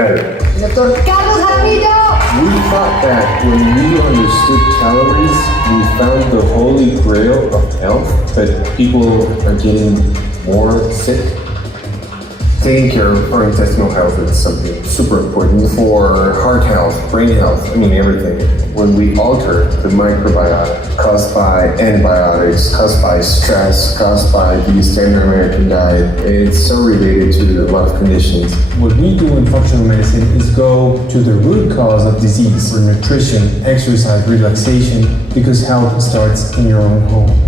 better. Dr. Carlos Jaramillo. We thought that when we understood calories, we found the holy grail of health, but people are getting more sick. Taking care of our intestinal health is something super important for heart health, brain health, everything. When we alter the microbiota caused by antibiotics, caused by stress, caused by the standard American diet, it's so related to a lot of conditions. What we do in functional medicine is go to the root cause of disease for nutrition, exercise, relaxation, because health starts in your own home.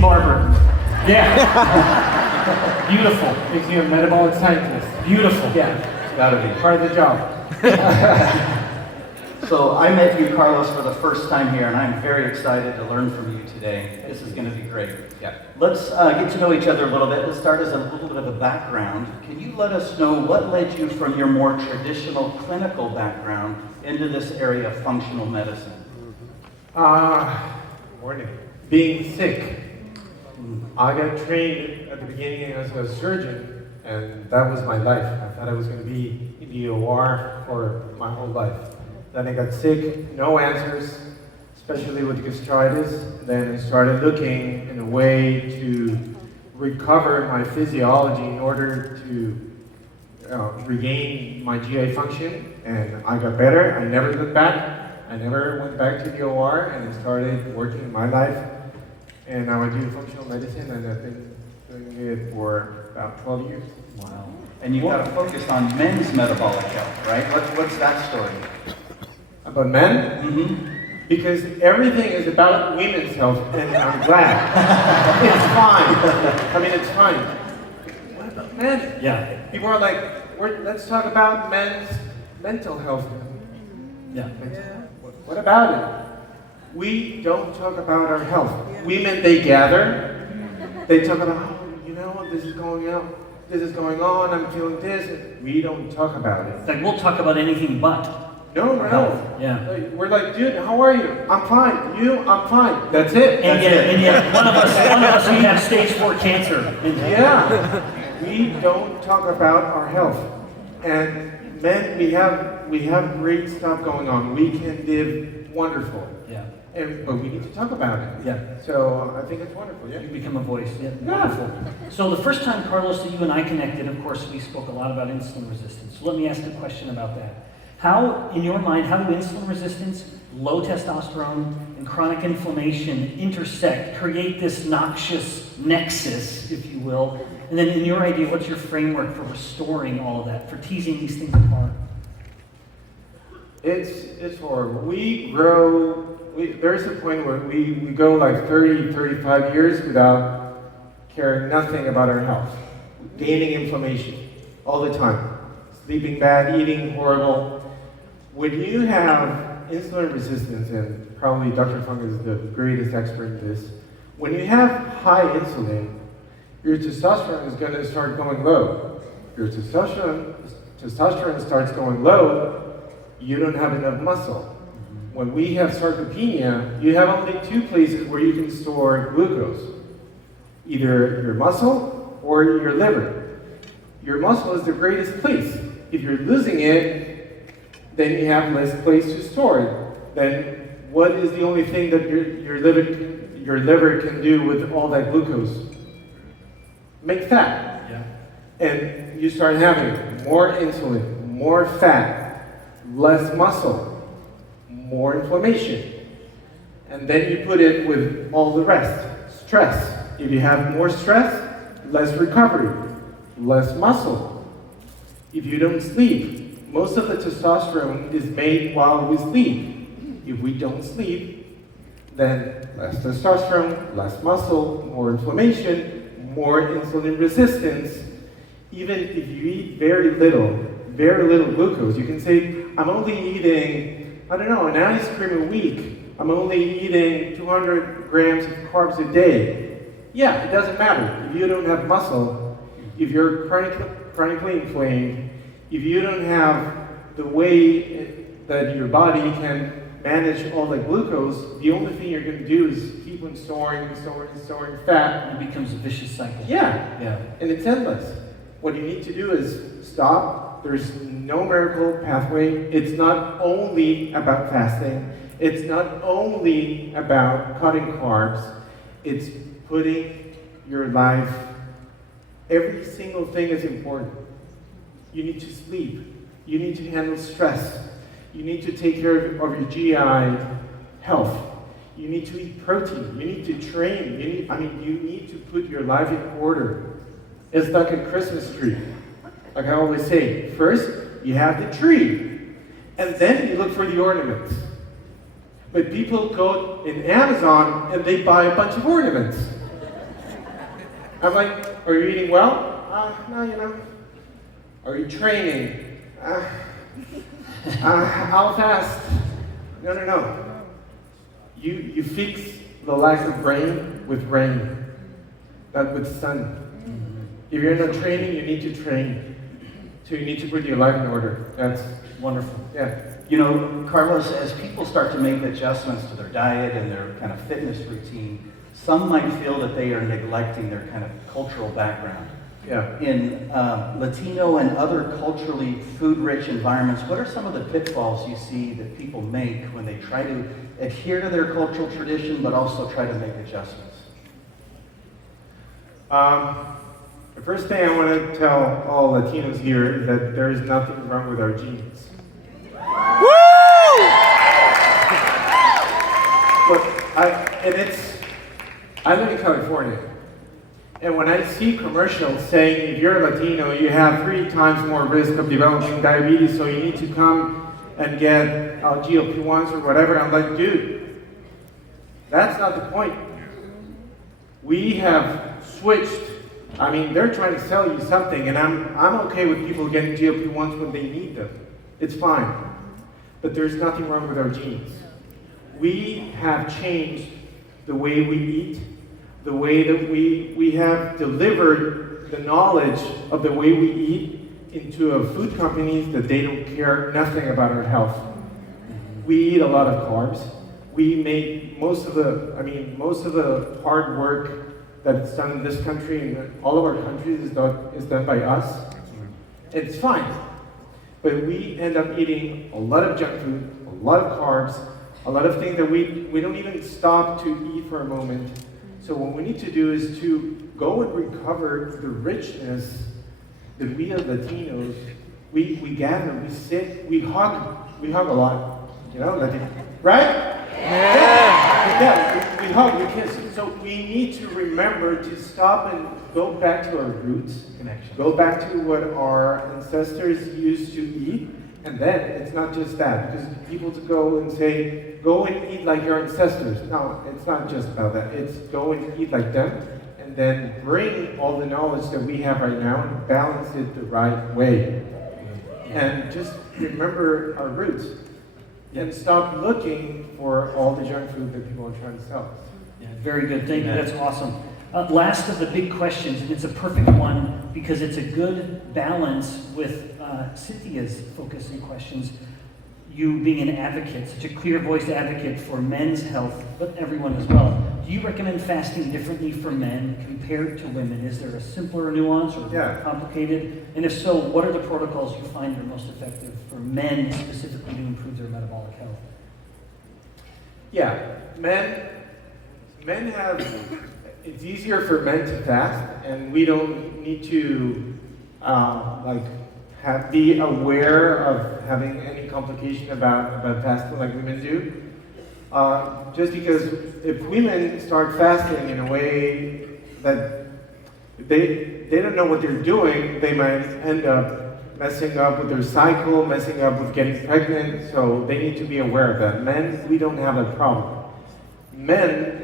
Barber. Yeah. Beautiful. Makes you a metabolic scientist. Beautiful. Yeah. Gotta be. Part of the job. So I met you, Carlos, for the first time here, and I'm very excited to learn from you today. This is going to be great. Yeah. Let's get to know each other a little bit. Let's start as a little bit of a background. Can you let us know what led you from your more traditional clinical background into this area of functional medicine? Morning. Being sick. I got trained at the beginning as a surgeon, and that was my life. I thought I was going to be in the OR for my whole life. Then I got sick, no answers, especially with gastritis. Then I started looking in a way to recover my physiology in order to regain my GI function, and I got better. I never looked back. I never went back to the OR, and I started working in my life. And now I do functional medicine, and I've been doing it for about 12 years. Wow. And you've got a focus on men's metabolic health, right? What's that story? About men? Mm-hmm. Because everything is about women's health, and I'm glad. It's fine. It's fine. What about men? Yeah. People are like, let's talk about men's mental health. Yeah. What about it? We don't talk about our health. Women, they gather, they talk about, this is going on, this is going on, I'm feeling this. We don't talk about it. It's like, we'll talk about anything but. No. Yeah. We're like, dude, how are you? I'm fine. You? I'm fine. That's it. And yet, one of us, we have stage 4 cancer. Yeah. We don't talk about our health. And men, we have great stuff going on. We can live wonderful. Yeah. But we need to talk about it. Yeah. So I think it's wonderful. Yeah. You become a voice. Yeah. Wonderful. So the first time, Carlos, that you and I connected, of course, we spoke a lot about insulin resistance. So let me ask a question about that. How, in your mind, how do insulin resistance, low testosterone, and chronic inflammation intersect, create this noxious nexus, if you will? And then in your idea, what's your framework for restoring all of that, for teasing these things apart? It's horrible. There's a point where we go like 30, 35 years without caring nothing about our health. Gaining inflammation all the time. Sleeping bad, eating horrible. When you have insulin resistance, and probably Dr. Fung is the greatest expert in this, when you have high insulin, your testosterone is going to start going low. Your testosterone starts going low, you don't have enough muscle. When we have sarcopenia, you have only 2 places where you can store glucose. Either your muscle or your liver. Your muscle is the greatest place. If you're losing it, then you have less place to store it. Then what is the only thing that your liver can do with all that glucose? Make fat. Yeah. And you start having more insulin, more fat, less muscle, more inflammation. And then you put it with all the rest. Stress. If you have more stress, less recovery, less muscle. If you don't sleep, most of the testosterone is made while we sleep. If we don't sleep, then less testosterone, less muscle, more inflammation, more insulin resistance. Even if you eat very little glucose, you can say, I'm only eating, an ice cream a week. I'm only eating 200 grams of carbs a day. Yeah, it doesn't matter. If you don't have muscle, if you're chronically inflamed, if you don't have the way that your body can manage all the glucose, the only thing you're going to do is keep on storing fat. It becomes a vicious cycle. Yeah. Yeah. And it's endless. What you need to do is stop. There's no miracle pathway. It's not only about fasting. It's not only about cutting carbs. It's putting your life, every single thing is important. You need to sleep. You need to handle stress. You need to take care of your GI health. You need to eat protein. You need to train. You need to put your life in order. It's like a Christmas tree. Like I always say, first you have the tree, and then you look for the ornaments. But people go in Amazon and they buy a bunch of ornaments. I'm like, are you eating well? No, Are you training? I'll fast. No. You fix the lack of rain with rain, not with sun. If you're not training, you need to train. So you need to put your life in order. That's Wonderful. yeah. You know, Carlos, as people start to make adjustments to their diet and their kind of fitness routine, some might feel that they are neglecting their kind of cultural background. Yeah. In Latino and other culturally food-rich environments, what are some of the pitfalls you see that people make when they try to adhere to their cultural tradition but also try to make adjustments? The first thing I want to tell all Latinos here is that there is nothing wrong with our genes. Woo! I live in California, and when I see commercials saying if you're Latino, you have 3 times more risk of developing diabetes, so you need to come and get GLP-1s or whatever, I'm like, dude, that's not the point. We have switched. I mean, they're trying to sell you something, and I'm okay with people getting GLP-1s when they need them. It's fine. But there's nothing wrong with our genes. We have changed the way we eat, the way that we have delivered the knowledge of the way we eat into food companies that they don't care nothing about our health. We eat a lot of carbs. We make most of the hard work that's done in this country and all of our countries is done by us. It's fine. But we end up eating a lot of junk food, a lot of carbs, a lot of things that we don't even stop to eat for a moment. So what we need to do is to go and recover the richness that we as Latinos, we gather, we sit, we hug a lot, right? Yeah, we hug, we kiss. So we need to remember to stop and go back to our roots, go back to what our ancestors used to eat, and then it's not just that, because people to go and say, go and eat like your ancestors. No, it's not just about that. It's go and eat like them, and then bring all the knowledge that we have right now and balance it the right way. And just remember our roots. And stop looking for all the junk food that people are trying to sell us. Yeah, very good. Thank you. That's awesome. Last of the big questions, and it's a perfect one because it's a good balance with Cynthia's focus and questions. You being an advocate, such a clear-voiced advocate for men's health, but everyone as well. Do you recommend fasting differently for men compared to women? Is there a simpler nuance or more complicated? And if so, what are the protocols you find are most effective for men specifically to improve their metabolic health? Yeah, men have, it's easier for men to fast, and we don't need to be aware of having any complication about fasting like women do. Just because if women start fasting in a way that they don't know what they're doing, they might end up messing up with their cycle, messing up with getting pregnant, so they need to be aware of that. Men, we don't have that problem. Men,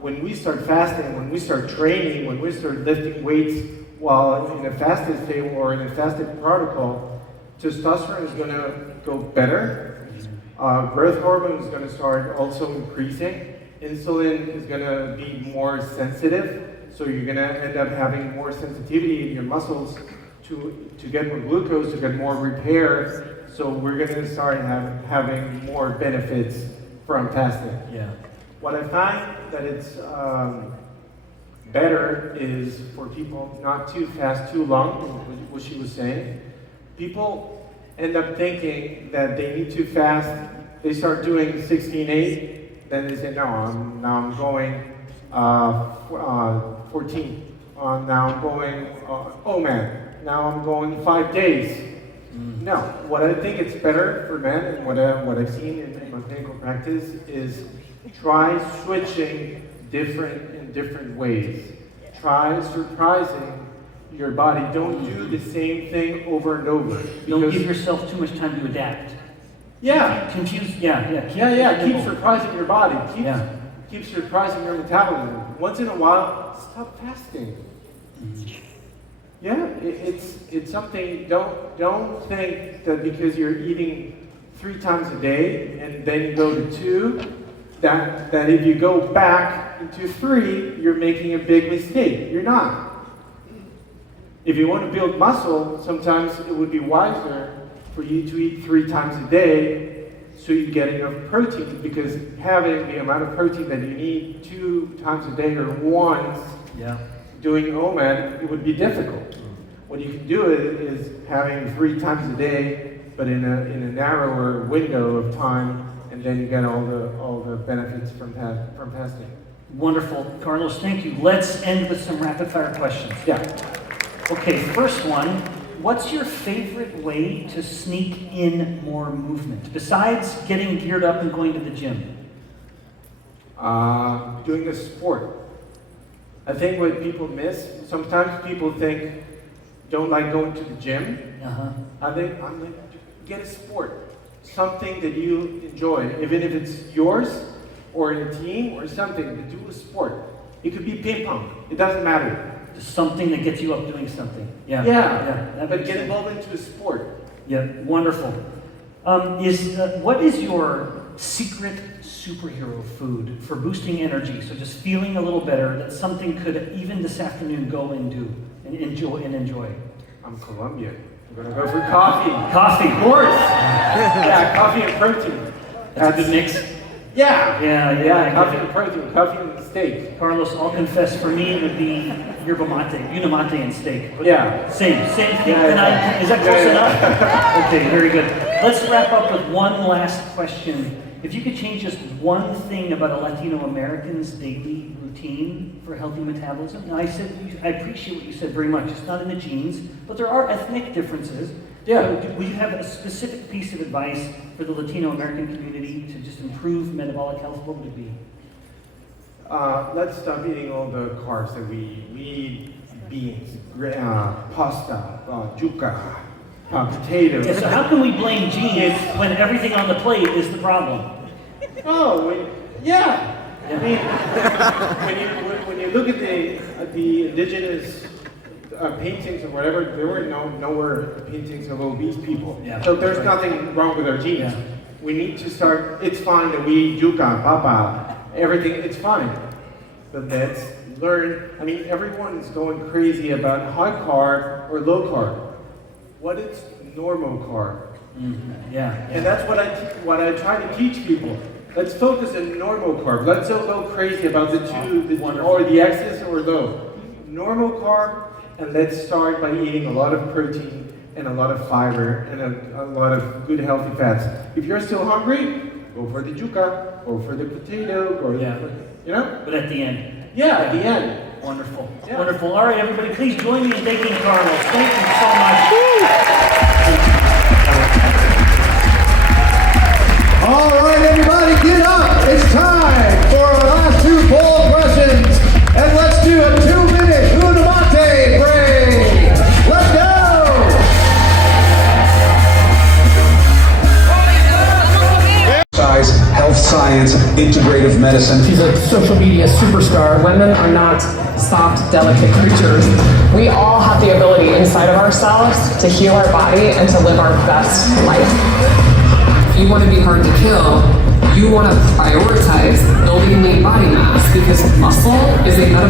when we start fasting, when we start training, when we start lifting weights while in a fasted state or in a fasted protocol, testosterone is going to go better. Growth hormone is going to start also increasing. Insulin is going to be more sensitive, so you're going to end up having more sensitivity in your muscles to get more glucose, to get more repair. So we're going to start having more benefits from fasting. Yeah. What I find that it's better is for people not to fast too long, what she was saying. People end up thinking that they need to fast. They start doing 16-8, then they say, no, I'm going 14. Now I'm going, oh man, now I'm going 5 days. No, what I think it's better for men, and what I've seen in my clinical practice is try switching in different ways. Try surprising your body. Don't do the same thing over and over. Don't give yourself too much time to adapt. Yeah. Confused. Keep surprising your body. Keep surprising your metabolism. Once in a while, stop fasting. Yeah, it's something. Don't think that because you're eating 3 times a day and then you go to 2, that if you go back into 3, you're making a big mistake. You're not. If you want to build muscle, sometimes it would be wiser for you to eat 3 times a day so you get enough protein, because having the amount of protein that you need 2 times a day or once doing OMAD, it would be difficult. What you can do is having 3 times a day, but in a narrower window of time, and then you get all the benefits from fasting. Wonderful. Carlos, thank you. Let's end with some rapid fire questions. Yeah. Okay, first one. What's your favorite way to sneak in more movement, besides getting geared up and going to the gym? Doing a sport. I think what people miss, sometimes people don't like going to the gym. I think get a sport. Something that you enjoy, even if it's yours or in a team or something, to do a sport. It could be ping pong. It doesn't matter. Just something that gets you up doing something. But get involved into a sport. Yeah, wonderful. What is your secret superhero food for boosting energy? So just feeling a little better, that something could even this afternoon go and do and enjoy. I'm Colombian. I'm gonna go for coffee. Coffee. Of course. Yeah, coffee and protein. That's a good mix. Yeah. Coffee and protein, coffee and steak. Carlos, I'll confess, for me it would be yerba mate, unamate and steak. But same thing. Is that close enough? Okay, very good. Let's wrap up with one last question. If you could change just one thing about a Latino American's daily routine for healthy metabolism, and I appreciate what you said very much. It's not in the genes, but there are ethnic differences. Would you have a specific piece of advice for the Latino American community to just improve metabolic health? What would it be? Let's stop eating all the carbs that we eat. Beans, pasta, yuca, potatoes. Yeah, so how can we blame genes when everything on the plate is the problem? I mean, when you look at the indigenous paintings or whatever, there were nowhere paintings of obese people. So there's nothing wrong with our genes. We need to start. It's fine that we eat yuca, papa, everything. It's fine, but let's learn. I mean, everyone's going crazy about high carb or low carb. What is normal carb? And that's what I try to teach people. Let's focus on normal carb. Let's don't go crazy about the two, or the excess or low. Normal carb, and let's start by eating a lot of protein and a lot of fiber and a lot of good healthy fats. If you're still hungry, go for the yuca, go for the potato, But at the end. At the end. Wonderful. Wonderful. All right, everybody, please join me in thanking Carlos. Thank you so much. All right, everybody, get up. It's time for our last 2 poll questions. And let's do a 2-minute unamate break. Let's go. Health science, integrative medicine. She's a social media superstar. Women are not soft, delicate creatures. We all have the ability inside of ourselves to heal our body and to live our best life. If you want to be hard to kill, you want to prioritize building lean body mass, because muscle is a metabolic